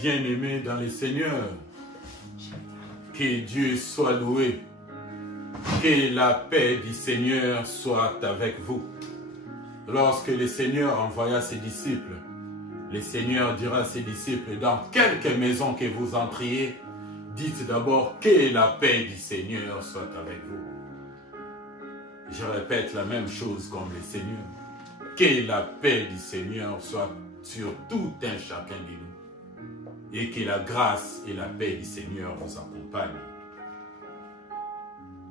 Bien-aimés dans le Seigneur, que Dieu soit loué, que la paix du Seigneur soit avec vous. Lorsque le Seigneur envoya ses disciples, le Seigneur dira à ses disciples, dans quelque maison que vous entriez, dites d'abord que la paix du Seigneur soit avec vous. Je répète la même chose comme le Seigneur. Que la paix du Seigneur soit sur tout un chacun de nous. Et que la grâce et la paix du Seigneur vous accompagnent.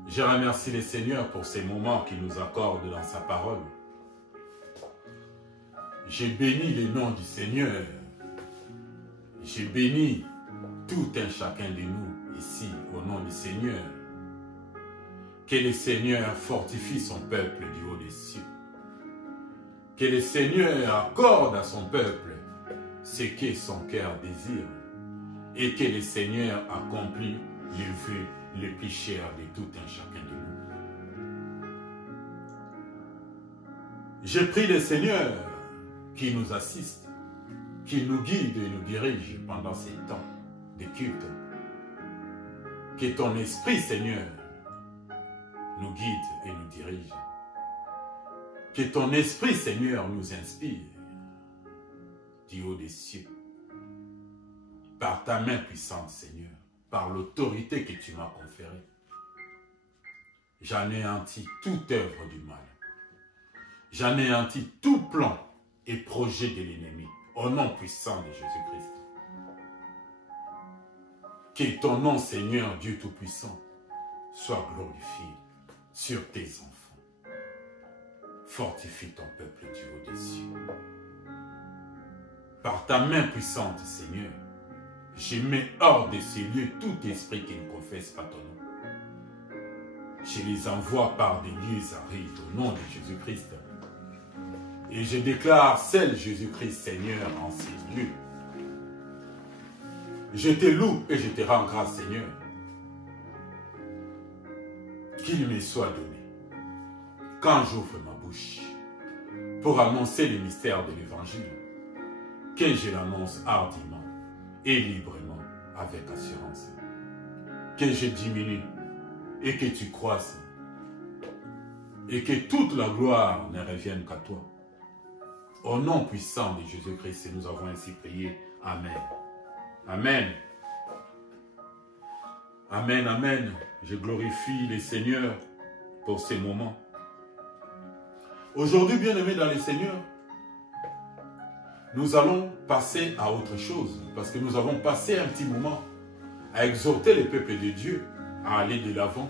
Je remercie le Seigneur pour ces moments qu'il nous accorde dans sa parole. J'ai béni le nom du Seigneur. J'ai béni tout un chacun de nous ici au nom du Seigneur. Que le Seigneur fortifie son peuple du haut des cieux. Que le Seigneur accorde à son peuple ce que son cœur désire. Et que le Seigneur accomplit les vœux les plus chers de tout un chacun de nous. Je prie le Seigneur qui nous assiste, qui nous guide et nous dirige pendant ces temps de culte. Que ton esprit, Seigneur, nous guide et nous dirige. Que ton esprit, Seigneur, nous inspire du haut des cieux. Par ta main puissante, Seigneur, par l'autorité que tu m'as conférée. J'anéantis toute œuvre du mal. J'anéantis tout plan et projet de l'ennemi, au nom puissant de Jésus-Christ. Que ton nom, Seigneur, Dieu Tout-Puissant, soit glorifié sur tes enfants. Fortifie ton peuple du haut des cieux. Par ta main puissante, Seigneur, je mets hors de ces lieux tout esprit qui ne confesse pas ton nom. Je les envoie par des lieux arides au nom de Jésus-Christ. Et je déclare seul Jésus-Christ Seigneur en ces lieux. Je te loue et je te rends grâce, Seigneur. Qu'il me soit donné, quand j'ouvre ma bouche, pour annoncer les mystères de l'Évangile, que je l'annonce hardiment et librement, avec assurance. Que je diminue et que tu croisses. Et que toute la gloire ne revienne qu'à toi. Au nom puissant de Jésus-Christ, nous avons ainsi prié. Amen. Amen. Amen, amen. Je glorifie le Seigneur pour ces moments. Aujourd'hui, bien-aimés dans le Seigneur, nous allons passer à autre chose, parce que nous avons passé un petit moment à exhorter le peuple de Dieu à aller de l'avant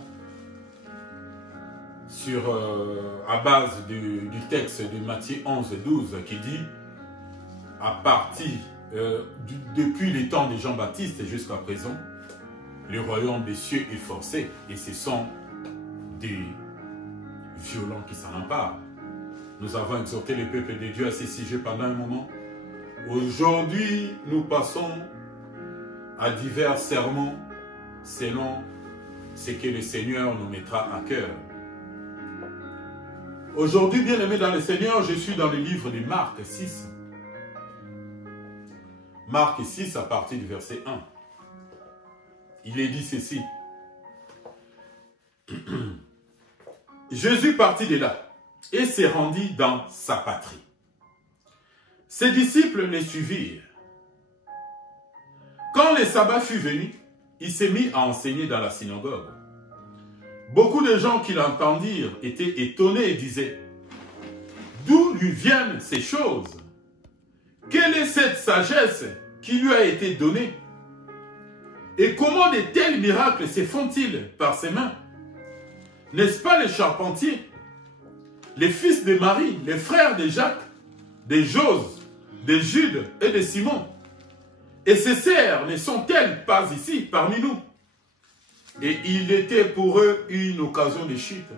à base du texte de Matthieu 11, 12 qui dit à partir depuis les temps de Jean-Baptiste jusqu'à présent, le royaume des cieux est forcé et ce sont des violents qui s'en emparent. Nous avons exhorté le peuple de Dieu à ces sujets pendant un moment. Aujourd'hui, nous passons à divers sermons selon ce que le Seigneur nous mettra à cœur. Aujourd'hui, bien-aimés dans le Seigneur, je suis dans le livre de Marc 6. Marc 6 à partir du verset 1. Il est dit ceci. Jésus partit de là et se rendit dans sa patrie. Ses disciples le suivirent. Quand le sabbat fut venu, il s'est mis à enseigner dans la synagogue. Beaucoup de gens qui l'entendirent étaient étonnés et disaient « D'où lui viennent ces choses? Quelle est cette sagesse qui lui a été donnée? Et comment de tels miracles se font-ils par ses mains? N'est-ce pas les charpentiers, les fils de Marie, les frères de Jacques, de Jose, de Jude et de Simon? Et ces sœurs ne sont-elles pas ici parmi nous? » Et il était pour eux une occasion de chute.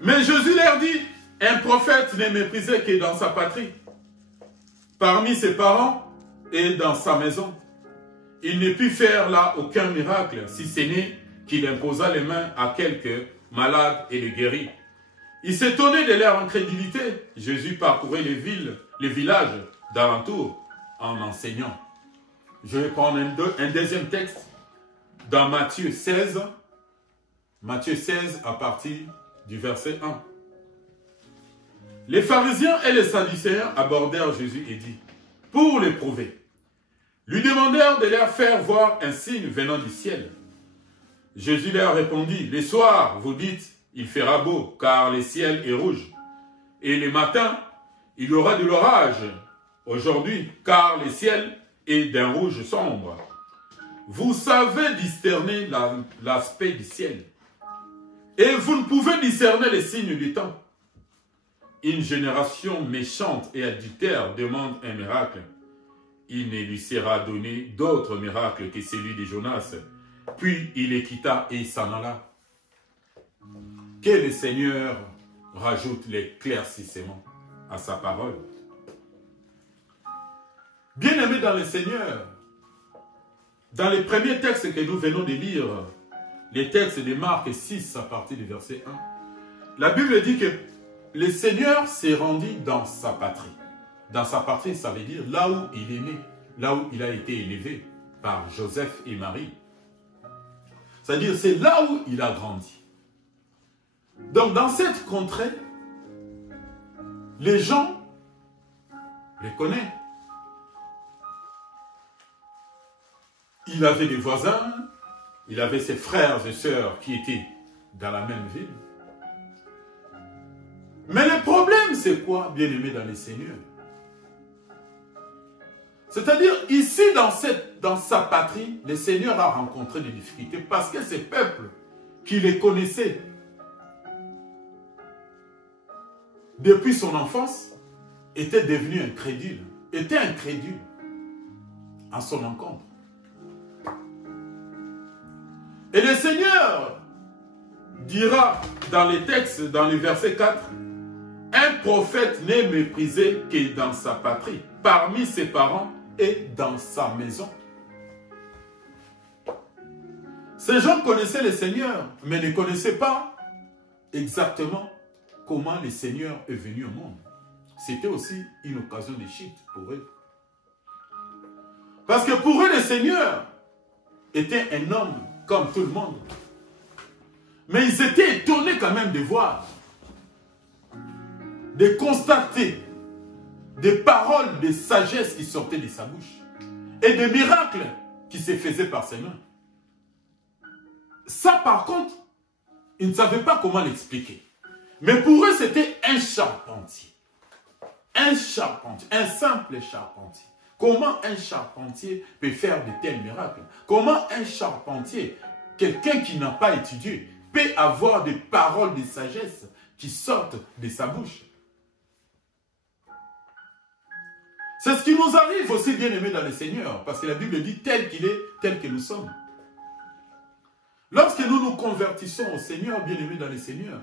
Mais Jésus leur dit, un prophète n'est méprisé que dans sa patrie, parmi ses parents et dans sa maison. Il ne put faire là aucun miracle, si ce n'est qu'il imposa les mains à quelques malades et les guérit. Il s'étonnait de leur incrédulité. Jésus parcourait les villes, les villages d'alentour, en enseignant. Je vais prendre un deuxième texte dans Matthieu 16. Matthieu 16 à partir du verset 1. Les pharisiens et les sadducéens abordèrent Jésus et dit, pour l'éprouver, lui demandèrent de leur faire voir un signe venant du ciel. Jésus leur répondit, les soirs, vous dites, il fera beau, car le ciel est rouge. Et les matins, il y aura de l'orage. Aujourd'hui, car le ciel est d'un rouge sombre. Vous savez discerner l'aspect du ciel. Et vous ne pouvez discerner les signes du temps. Une génération méchante et adultère demande un miracle. Il ne lui sera donné d'autre miracle que celui de Jonas. Puis il les quitta et s'en alla. Que le Seigneur rajoute l'éclaircissement à sa parole. Bien-aimés dans le Seigneur, dans les premiers textes que nous venons de lire, les textes de Marc 6 à partir du verset 1, la Bible dit que le Seigneur s'est rendu dans sa patrie. Dans sa patrie, ça veut dire là où il est né, là où il a été élevé par Joseph et Marie. C'est-à-dire c'est là où il a grandi. Donc dans cette contrée, les gens les connaissent. Il avait des voisins, il avait ses frères et sœurs qui étaient dans la même ville. Mais le problème, c'est quoi, bien-aimés dans les Seigneurs? C'est-à-dire, ici, dans sa patrie, le Seigneur a rencontré des difficultés parce que ces peuples qui les connaissaient depuis son enfance étaient devenus incrédules, étaient incrédules à son encontre. Et le Seigneur dira dans les textes, dans le verset 4, « Un prophète n'est méprisé que dans sa patrie, parmi ses parents et dans sa maison. » Ces gens connaissaient le Seigneur, mais ne connaissaient pas exactement comment le Seigneur est venu au monde. C'était aussi une occasion de chute pour eux. Parce que pour eux, le Seigneur était un homme comme tout le monde. Mais ils étaient étonnés quand même de voir, de constater des paroles de sagesse qui sortaient de sa bouche et des miracles qui se faisaient par ses mains. Ça, par contre, ils ne savaient pas comment l'expliquer. Mais pour eux, c'était un charpentier. Un charpentier, un simple charpentier. Comment un charpentier peut faire de tels miracles? Comment un charpentier, quelqu'un qui n'a pas étudié, peut avoir des paroles de sagesse qui sortent de sa bouche? C'est ce qui nous arrive aussi, bien aimés dans le Seigneur, parce que la Bible dit tel qu'il est, tel que nous sommes. Lorsque nous nous convertissons au Seigneur, bien aimés dans le Seigneur,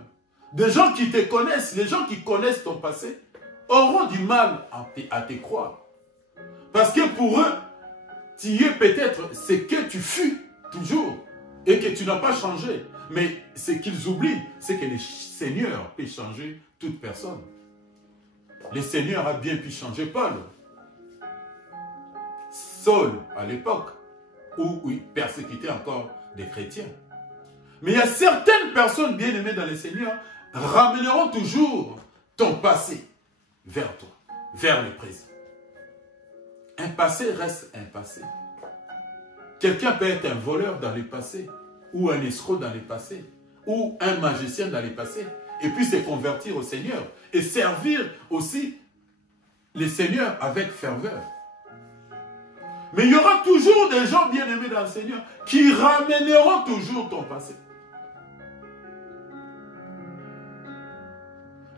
des gens qui te connaissent, les gens qui connaissent ton passé, auront du mal à te croire. Parce que pour eux, tu es peut-être ce que tu fus toujours et que tu n'as pas changé. Mais ce qu'ils oublient, c'est que le Seigneur peut changer toute personne. Le Seigneur a bien pu changer Paul. Saul, à l'époque, où il persécutait encore des chrétiens. Mais il y a certaines personnes bien aimées dans le Seigneur ramèneront toujours ton passé vers toi, vers le présent. Un passé reste un passé. Quelqu'un peut être un voleur dans le passé, ou un escroc dans le passé, ou un magicien dans le passé, et puis se convertir au Seigneur, et servir aussi le Seigneur avec ferveur. Mais il y aura toujours des gens bien aimés dans le Seigneur qui ramèneront toujours ton passé.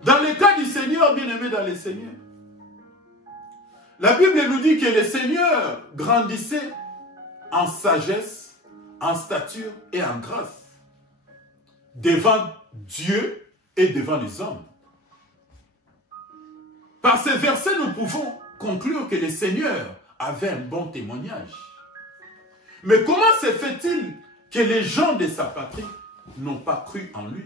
Dans le cas du Seigneur, bien aimé dans le Seigneur, la Bible nous dit que le Seigneur grandissait en sagesse, en stature et en grâce devant Dieu et devant les hommes. Par ces versets, nous pouvons conclure que le Seigneur avait un bon témoignage. Mais comment se fait-il que les gens de sa patrie n'ont pas cru en lui?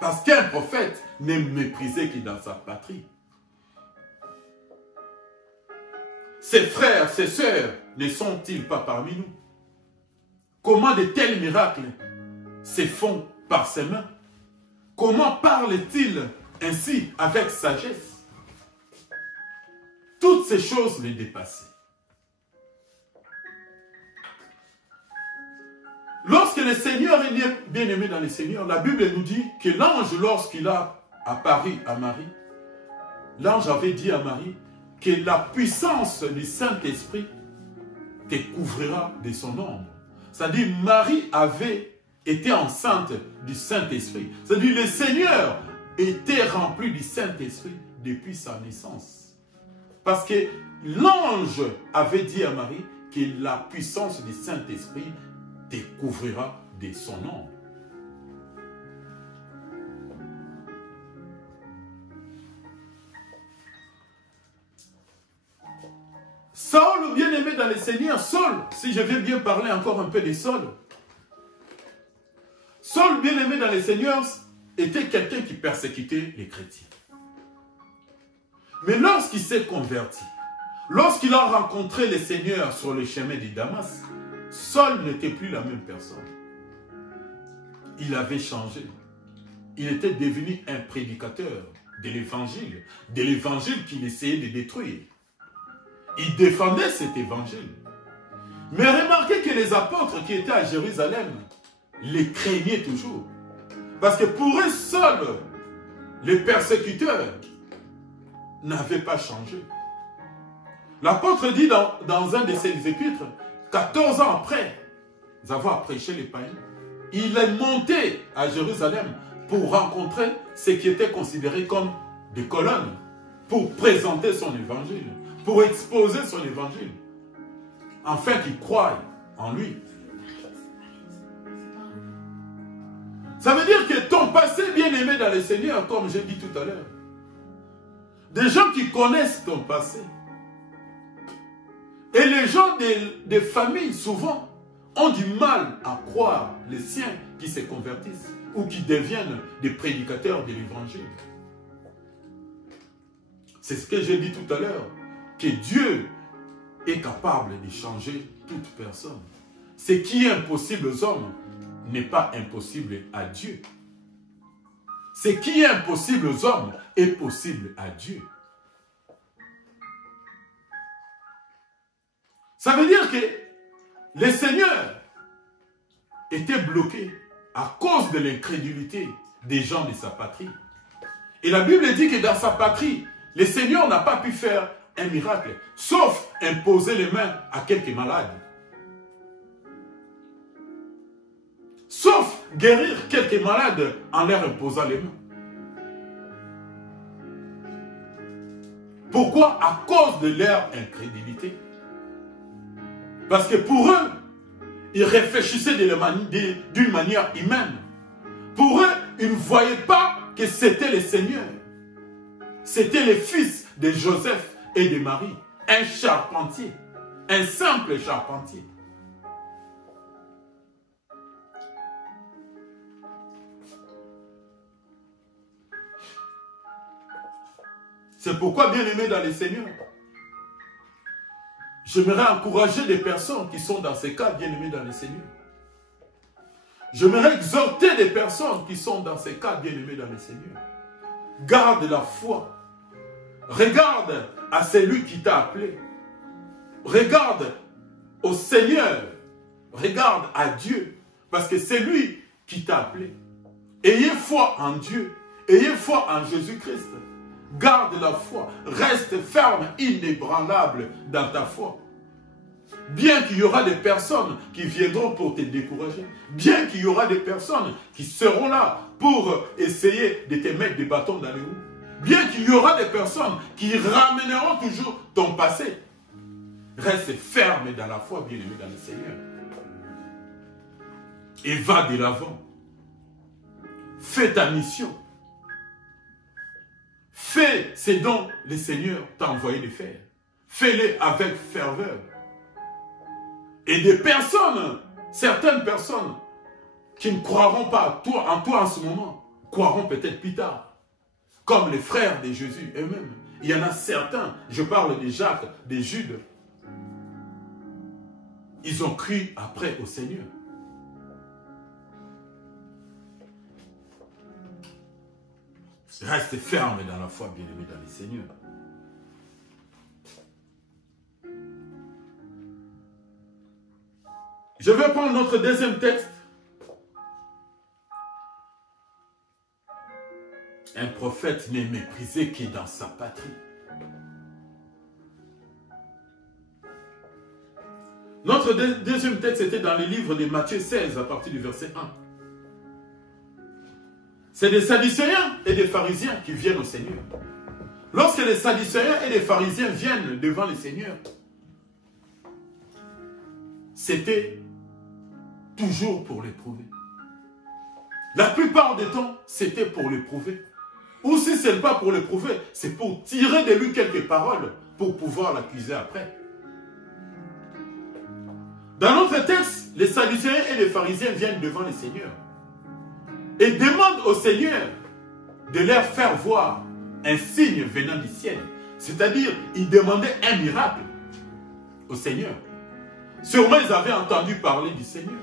Parce qu'un prophète n'est méprisé que dans sa patrie. ses frères, ses sœurs ne sont-ils pas parmi nous? Comment de tels miracles se font par ses mains? Comment parle-t-il ainsi avec sagesse? Toutes ces choses les dépassaient. Lorsque le Seigneur est bien-aimé dans le Seigneur, la Bible nous dit que l'ange, lorsqu'il a apparu à Marie, l'ange avait dit à Marie que la puissance du Saint-Esprit te couvrira de son ombre. C'est-à-dire, Marie avait été enceinte du Saint-Esprit. C'est-à-dire, le Seigneur était rempli du Saint-Esprit depuis sa naissance. Parce que l'ange avait dit à Marie que la puissance du Saint-Esprit te couvrira de son ombre. Saul, bien-aimé dans le Seigneur, Saul, si je vais bien parler encore un peu de Saul. Saul, bien-aimé dans le Seigneur, était quelqu'un qui persécutait les chrétiens. Mais lorsqu'il s'est converti, lorsqu'il a rencontré le Seigneur sur le chemin de Damas, Saul n'était plus la même personne. Il avait changé. Il était devenu un prédicateur de l'évangile qu'il essayait de détruire. Il défendait cet évangile. Mais remarquez que les apôtres qui étaient à Jérusalem les craignaient toujours. Parce que pour eux seuls, les persécuteurs n'avaient pas changé. L'apôtre dit dans un de ses épîtres, 14 ans après avoir prêché les païens, il est monté à Jérusalem pour rencontrer ceux qui étaient considérés comme des colonnes, pour présenter son évangile, pour exposer son évangile, afin qu'ils croient en lui. Ça veut dire que ton passé bien-aimé dans le Seigneur, comme j'ai dit tout à l'heure, des gens qui connaissent ton passé, et les gens des familles, souvent, ont du mal à croire les siens qui se convertissent ou qui deviennent des prédicateurs de l'évangile. C'est ce que j'ai dit tout à l'heure, que Dieu est capable de changer toute personne. Ce qui est impossible aux hommes n'est pas impossible à Dieu. Ce qui est impossible aux hommes est possible à Dieu. Ça veut dire que le Seigneur était bloqué à cause de l'incrédulité des gens de sa patrie. Et la Bible dit que dans sa patrie, le Seigneur n'a pas pu faire un miracle, sauf imposer les mains à quelques malades. Sauf guérir quelques malades en leur imposant les mains. Pourquoi? À cause de leur incrédulité. Parce que pour eux, ils réfléchissaient d'une manière humaine. Pour eux, ils ne voyaient pas que c'était le Seigneur. C'était le fils de Joseph et de Marie. Un charpentier. Un simple charpentier. C'est pourquoi, bien-aimés dans le Seigneur, j'aimerais encourager des personnes qui sont dans ces cas, bien-aimés dans le Seigneur. J'aimerais exhorter des personnes qui sont dans ces cas, bien-aimés dans le Seigneur. Garde la foi. Regarde à celui qui t'a appelé. Regarde au Seigneur. Regarde à Dieu. Parce que c'est lui qui t'a appelé. Ayez foi en Dieu. Ayez foi en Jésus-Christ. Garde la foi. Reste ferme, inébranlable dans ta foi. Bien qu'il y aura des personnes qui viendront pour te décourager. Bien qu'il y aura des personnes qui seront là pour essayer de te mettre des bâtons dans les roues. Bien qu'il y aura des personnes qui ramèneront toujours ton passé. Reste ferme dans la foi, bien-aimé dans le Seigneur. Et va de l'avant. Fais ta mission. Fais ce dont le Seigneur t'a envoyé de faire. Fais-le avec ferveur. Et des personnes, certaines personnes qui ne croiront pas en toi en ce moment, croiront peut-être plus tard. Comme les frères de Jésus eux-mêmes. Il y en a certains, je parle de Jacques, de Jude, ils ont cru après au Seigneur. Reste ferme dans la foi, bien-aimé dans le Seigneur. Je vais prendre notre deuxième texte. Un prophète n'est méprisé que dans sa patrie. Notre deuxième texte était dans le livre de Matthieu 16, à partir du verset 1. C'est des Sadducéens et des pharisiens qui viennent au Seigneur. Lorsque les Sadducéens et les pharisiens viennent devant le Seigneur, c'était toujours pour l'éprouver. La plupart du temps, c'était pour l'éprouver. Ou si ce n'est pas pour l'éprouver, c'est pour tirer de lui quelques paroles pour pouvoir l'accuser après. Dans notre texte, les Sadducéens et les pharisiens viennent devant le Seigneur et demandent au Seigneur de leur faire voir un signe venant du ciel. C'est-à-dire, ils demandaient un miracle au Seigneur. Sûrement, ils avaient entendu parler du Seigneur.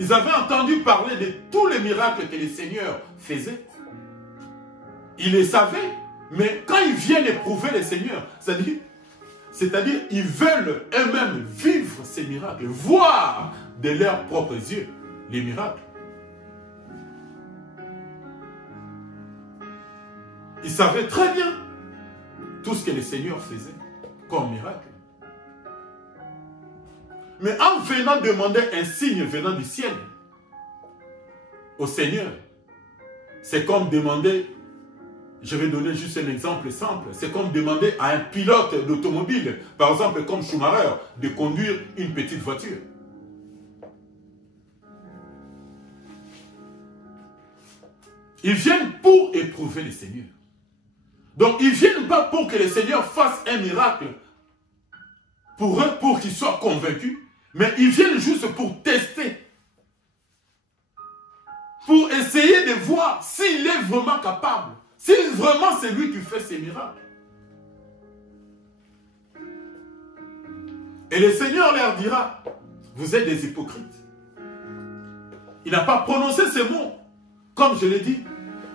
Ils avaient entendu parler de tous les miracles que le Seigneur faisait. Ils les savaient, mais quand ils viennent éprouver le Seigneur, c'est-à-dire ils veulent eux-mêmes vivre ces miracles, voir de leurs propres yeux les miracles. Ils savaient très bien tout ce que le Seigneur faisait comme miracle. Mais en venant demander un signe venant du ciel au Seigneur, c'est comme demander, je vais donner juste un exemple simple, c'est comme demander à un pilote d'automobile, par exemple comme Schumacher, de conduire une petite voiture. Ils viennent pour éprouver le Seigneur. Donc ils ne viennent pas pour que le Seigneur fasse un miracle pour eux, pour qu'ils soient convaincus, mais ils viennent juste pour tester, pour essayer de voir s'il est vraiment capable, si vraiment c'est lui qui fait ces miracles. Et le Seigneur leur dira, vous êtes des hypocrites. Il n'a pas prononcé ces mots, comme je l'ai dit,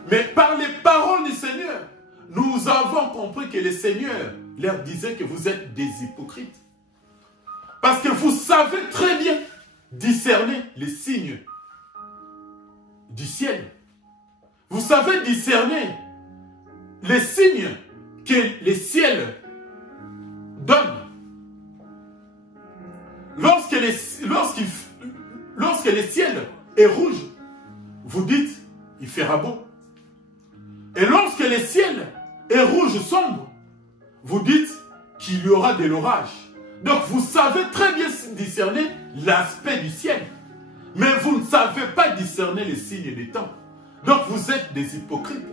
mais par les paroles du Seigneur, nous avons compris que le Seigneur leur disait que vous êtes des hypocrites. Parce que vous savez très bien discerner les signes du ciel. Vous savez discerner les signes que le ciel donne. Lorsque le ciel est rouge, vous dites, il fera beau. Et lorsque le ciel est rouge sombre, vous dites qu'il y aura de l'orage. Donc vous savez très bien discerner l'aspect du ciel. Mais vous ne savez pas discerner les signes des temps. Donc vous êtes des hypocrites.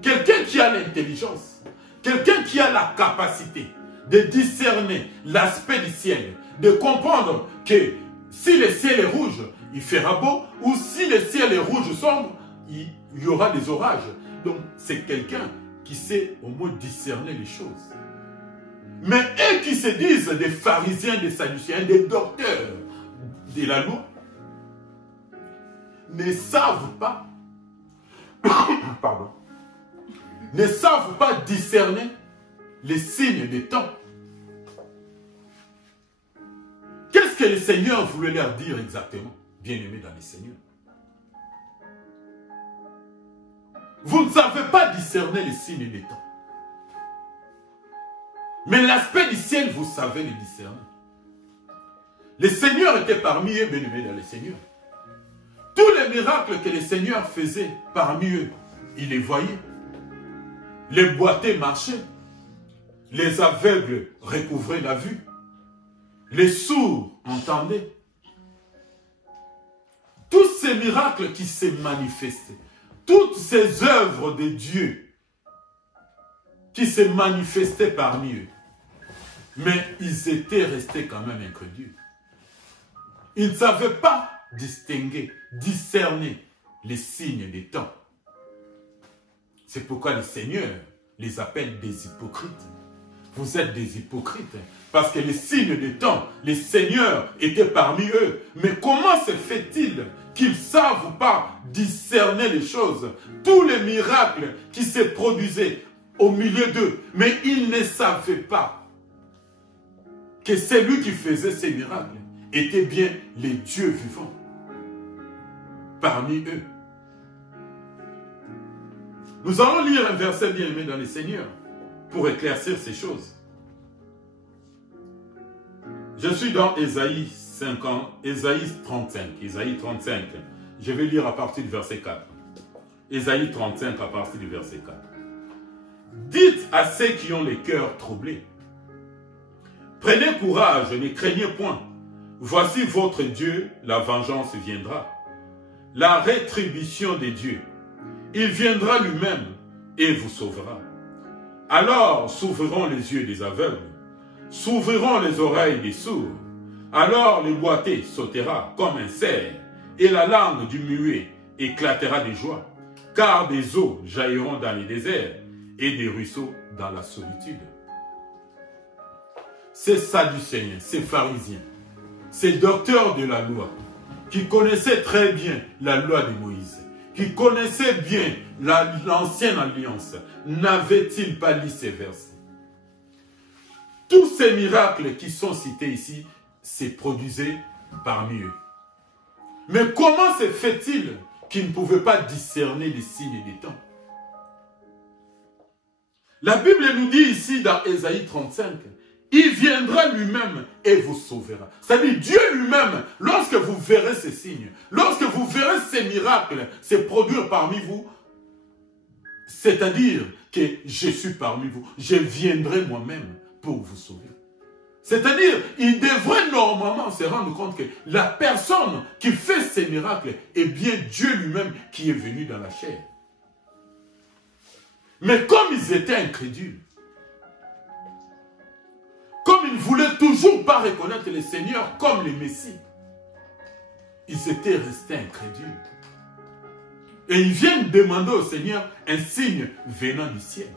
Quelqu'un qui a l'intelligence, quelqu'un qui a la capacité de discerner l'aspect du ciel, de comprendre que si le ciel est rouge, il fera beau, ou si le ciel est rouge sombre, il y aura des orages. Donc c'est quelqu'un qui sait au moins discerner les choses. Mais eux qui se disent des pharisiens, des sadducéens, des docteurs de la loi, ne savent pas, pardon, ne savent pas discerner les signes des temps. Qu'est-ce que le Seigneur voulait leur dire exactement, bien-aimés dans le Seigneur? Vous ne savez pas discerner les signes des temps. Mais l'aspect du ciel, vous savez le discerner. Le Seigneur était parmi eux, bien-aimés dans le Seigneur. Tous les miracles que le Seigneur faisait parmi eux, il les voyait. Les boiteux marchaient. Les aveugles recouvraient la vue. Les sourds entendaient. Tous ces miracles qui se manifestaient, toutes ces œuvres de Dieu qui se manifestaient parmi eux, mais ils étaient restés quand même incrédules. Ils ne savaient pas distinguer, discerner les signes des temps. C'est pourquoi le Seigneur les appelle des hypocrites. Vous êtes des hypocrites. Parce que les signes des temps, les seigneurs étaient parmi eux. Mais comment se fait-il qu'ils ne savent pas discerner les choses? Tous les miracles qui se produisaient au milieu d'eux, mais ils ne savaient pas que celui qui faisait ces miracles était bien les dieux vivants parmi eux. Nous allons lire un verset bien aimé dans les Seigneurs pour éclaircir ces choses. Je suis dans Ésaïe 35. Ésaïe 35. Je vais lire à partir du verset 4. Ésaïe 35 à partir du verset 4. Dites à ceux qui ont les cœurs troublés, prenez courage, ne craignez point. Voici votre Dieu, la vengeance viendra. La rétribution des dieux. Il viendra lui-même et vous sauvera. Alors s'ouvriront les yeux des aveugles, s'ouvriront les oreilles des sourds. Alors le boiteux sautera comme un cerf, et la langue du muet éclatera de joie, car des eaux jailliront dans les déserts, et des ruisseaux dans la solitude. Ces Sadducéens, ces pharisiens, ces docteurs de la loi, qui connaissaient très bien la loi de Moïse, qui connaissaient bien l'ancienne alliance, n'avaient-ils pas lu ces versets? Tous ces miracles qui sont cités ici se produisaient parmi eux. Mais comment se fait-il qu'ils ne pouvaient pas discerner les signes des temps? La Bible nous dit ici dans Ésaïe 35, il viendra lui-même et vous sauvera. C'est-à-dire Dieu lui-même, lorsque vous verrez ces signes, lorsque vous verrez ces miracles se produire parmi vous, c'est-à-dire que je suis parmi vous, je viendrai moi-même pour vous sauver. C'est-à-dire, il devrait normalement se rendre compte que la personne qui fait ces miracles est bien Dieu lui-même qui est venu dans la chair. Mais comme ils étaient incrédules, comme ils ne voulaient toujours pas reconnaître le Seigneur comme le Messie, ils étaient restés incrédules. Et ils viennent demander au Seigneur un signe venant du ciel.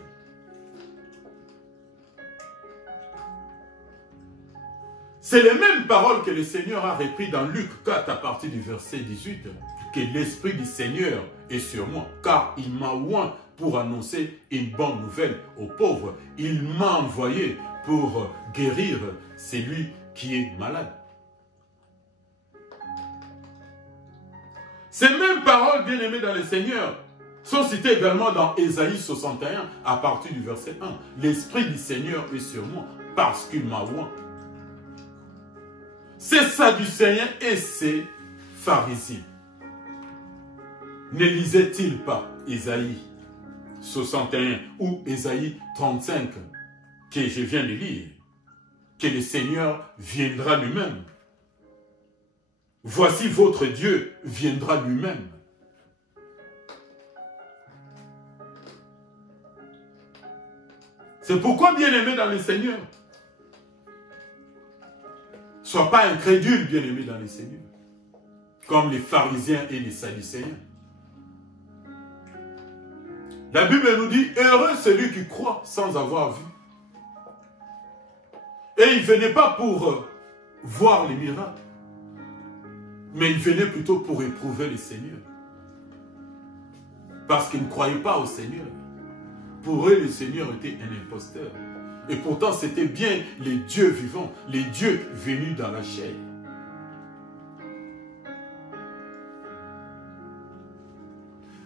C'est les mêmes paroles que le Seigneur a repris dans Luc 4 à partir du verset 18, que l'Esprit du Seigneur est sur moi, car il m'a oint pour annoncer une bonne nouvelle aux pauvres. Il m'a envoyé pour guérir celui qui est malade. Ces mêmes paroles, bien aimées dans le Seigneur, sont citées également dans Ésaïe 61 à partir du verset 1. L'Esprit du Seigneur est sur moi parce qu'il m'a oint. Ces Sadducéens et ces pharisiens, ne lisaient-ils pas Ésaïe 61 ou Ésaïe 35 que je viens de lire, que le Seigneur viendra lui-même? Voici votre Dieu viendra lui-même. C'est pourquoi, bien-aimé dans le Seigneur, sois pas incrédule, bien-aimé dans le Seigneur, comme les pharisiens et les sadducéens. La Bible nous dit, heureux celui qui croit sans avoir vu. Et il ne venait pas pour voir les miracles, mais il venait plutôt pour éprouver le Seigneur. Parce qu'ils ne croyaient pas au Seigneur. Pour eux, le Seigneur était un imposteur. Et pourtant, c'était bien les dieux vivants, les dieux venus dans la chair.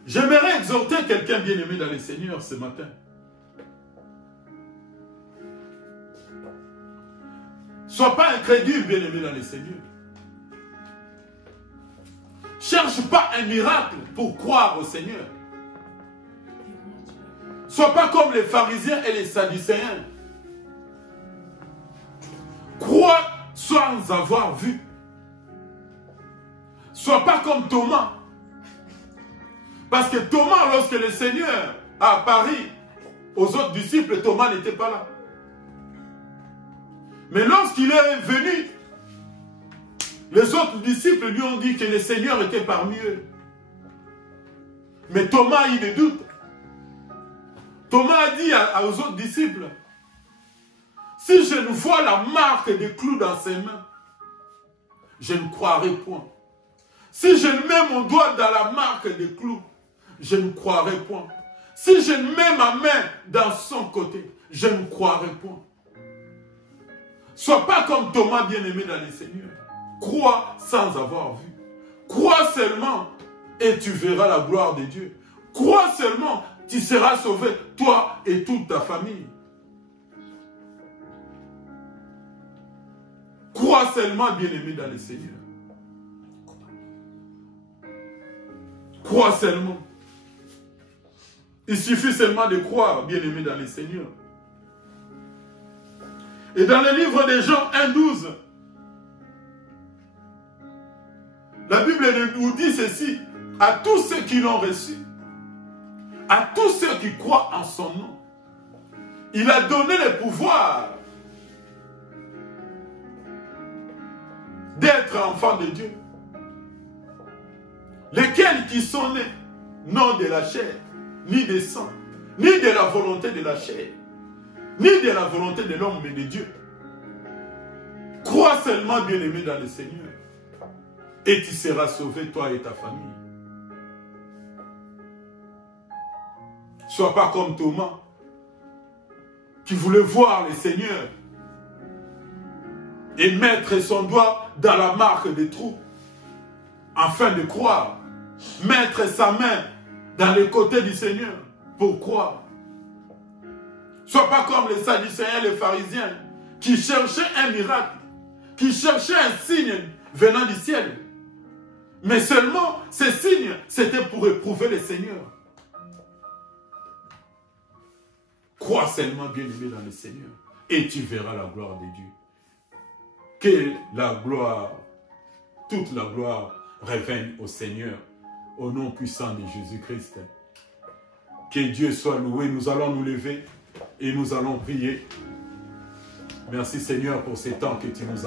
J'aimerais exhorter quelqu'un bien-aimé dans le Seigneur ce matin. Sois pas incrédule, bien-aimé dans le Seigneur. Cherche pas un miracle pour croire au Seigneur. Sois pas comme les pharisiens et les sadducéens. Crois sans avoir vu. Sois pas comme Thomas. Parce que Thomas, lorsque le Seigneur a apparu aux autres disciples, Thomas n'était pas là. Mais lorsqu'il est venu, les autres disciples lui ont dit que le Seigneur était parmi eux. Mais Thomas a eu des doutes. Thomas a dit aux autres disciples, si je ne vois la marque des clous dans ses mains, je ne croirai point. Si je ne mets mon doigt dans la marque des clous, je ne croirai point. Si je ne mets ma main dans son côté, je ne croirai point. Sois pas comme Thomas, bien-aimé dans le Seigneur. Crois sans avoir vu. Crois seulement et tu verras la gloire de Dieu. Crois seulement, tu seras sauvé, toi et toute ta famille. Crois seulement, bien-aimé dans le Seigneur. Crois seulement. Il suffit seulement de croire, bien-aimé dans le Seigneur. Et dans le livre de Jean 1,12, la Bible nous dit ceci, à tous ceux qui l'ont reçu, à tous ceux qui croient en son nom, il a donné le pouvoir d'être enfants de Dieu. Lesquels qui sont nés, non de la chair, ni des sang, ni de la volonté de la chair, ni de la volonté de l'homme, mais de Dieu. Crois seulement, bien-aimé, dans le Seigneur, et tu seras sauvé, toi et ta famille. Sois pas comme Thomas, qui voulait voir le Seigneur et mettre son doigt dans la marque des trous, afin de croire. Mettre sa main dans le côté du Seigneur pour croire. Sois pas comme les Sadducéens et les pharisiens qui cherchaient un miracle, qui cherchaient un signe venant du ciel. Mais seulement ces signes, c'était pour éprouver le Seigneur. Crois seulement, bien-aimé, dans le Seigneur et tu verras la gloire de Dieu. Que la gloire, toute la gloire revienne au Seigneur, au nom puissant de Jésus-Christ. Que Dieu soit loué. Nous allons nous lever et nous allons prier. Merci Seigneur pour ces temps que tu nous as